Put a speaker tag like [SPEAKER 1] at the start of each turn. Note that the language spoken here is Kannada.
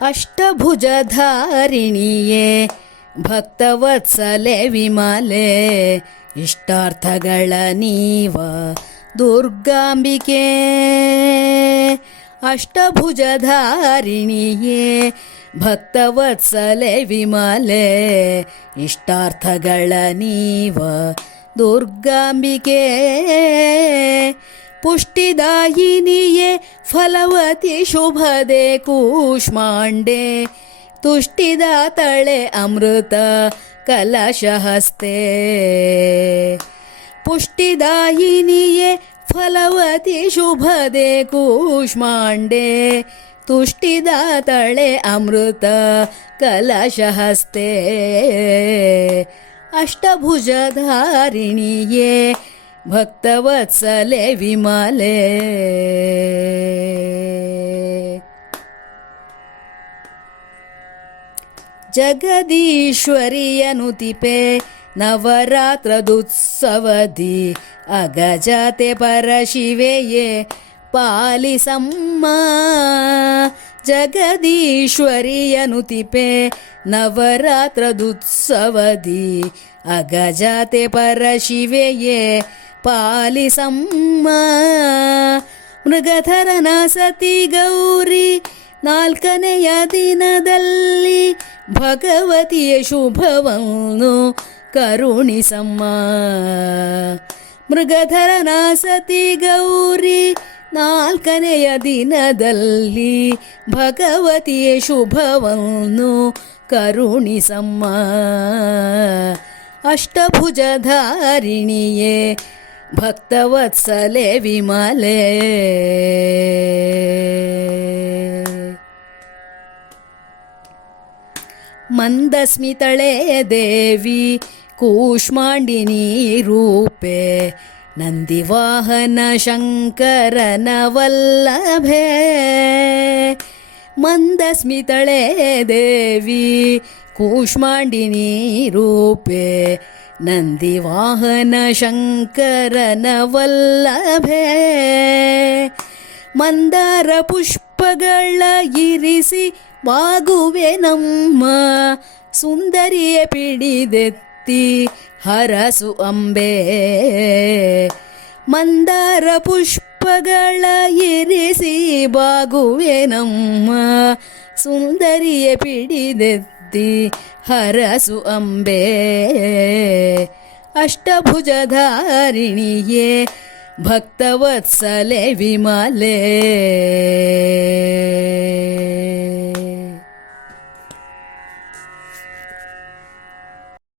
[SPEAKER 1] ಅಷ್ಟಭುಜಧಾರಿಣಿಯೇ ಭಕ್ತವತ್ಸಲೆ ವಿಮಲೆ ಇಷ್ಟಾರ್ಥಗಳ ನೀವ ದುರ್ಗಾಂಬಿಕೆ. ಅಷ್ಟಭುಜಧಾರಿಣಿಯೇ ಭಕ್ತವತ್ಸಲೆ ವಿಮಲೆ ಇಷ್ಟಾರ್ಥಗಳ ನೀವ ದುರ್ಗಾಂಬಿಕೆ. ಪುಷ್ಟಿದಾಯಿನಿಯೇ ಫಲವತಿ ಶುಭದೆ ಕೂಷ್ಮಾಂಡೆ. ತುಷ್ಟಿದ ತಳೆ ಅಮೃತ ಕಲಶಹಸ್ತೆ ಪುಷ್ಟಿದಾಯಿನಿಯೇ ಫಲವತಿ ಶುಭದೆ ಕೂಷ್ಮಾಂಡೆ. ತುಷ್ಟಿದ ತಳೆ ಅಮೃತ ಕಲಶಹಸ್ತೆ ಅಷ್ಟಭುಜಧಾರಿಣಿಯೇ भक्तवत्सले विमले. जगदीश्वरीयनुतिपे नवरात्रदुत्सवधि अगजते परशिवे ये पालिसम्मा. जगदीश्वरीयनुतिपे नवरात्रदुत्सवधि अगजते परशिवे ये ಪಾಲಿಸಮ್ಮ. ಮೃಗಧರನ ಸತಿ ಗೌರಿ, ನಾಲ್ಕನೆಯ ದಿನದಲ್ಲಿ ಭಗವತಿಯ ಶುಭವನ್ನು ಕರುಣಿಸಮ್ಮ. ಮೃಗಧರನ ಸತಿ ಗೌರಿ, ನಾಲ್ಕನೆಯ ದಿನದಲ್ಲಿ ಭಗವತಿಯ ಶುಭವನ್ನು ಕರುಣಿಸಮ್ಮ. ಅಷ್ಟಭುಜಧಾರಿಣಿಯೇ ಭಕ್ತವತ್ಸಲೆ ವಿಮಲೆ. ಮಂದಸ್ಮಿತಳೆ ದೇವಿ ಕೂಷ್ಮಾಂಡಿನಿ ರೂಪೆ. ನಂದಿವಾಹನ ಶಂಕರನ ವಲ್ಲಭೆ ಮಂದಸ್ಮಿತಳೆ ದೇವಿ ಕೂಷ್ಮಾಂಡಿನಿ ರೂಪೆ. ನಂದಿವಾಹನ ಶಂಕರನ ವಲ್ಲಭೆ ಮಂದಾರ ಪುಷ್ಪಗಳ ಇರಿಸಿ ಬಾಗುವೆ ನಮ್ಮ ಸುಂದರಿಯ ಪಿಡಿದೆತ್ತಿ ಹರಸು ಅಂಬೆ ಮಂದಾರ ಪುಷ್ಪಗಳ ಇರಿಸಿ ಬಾಗುವೆ ನಮ್ಮ ಸುಂದರಿಯ ಪಿಡಿದೆತ್ತಿ हरसु अम्बे। अष्टभुजधारिणी ये भक्तवत्सले विमले।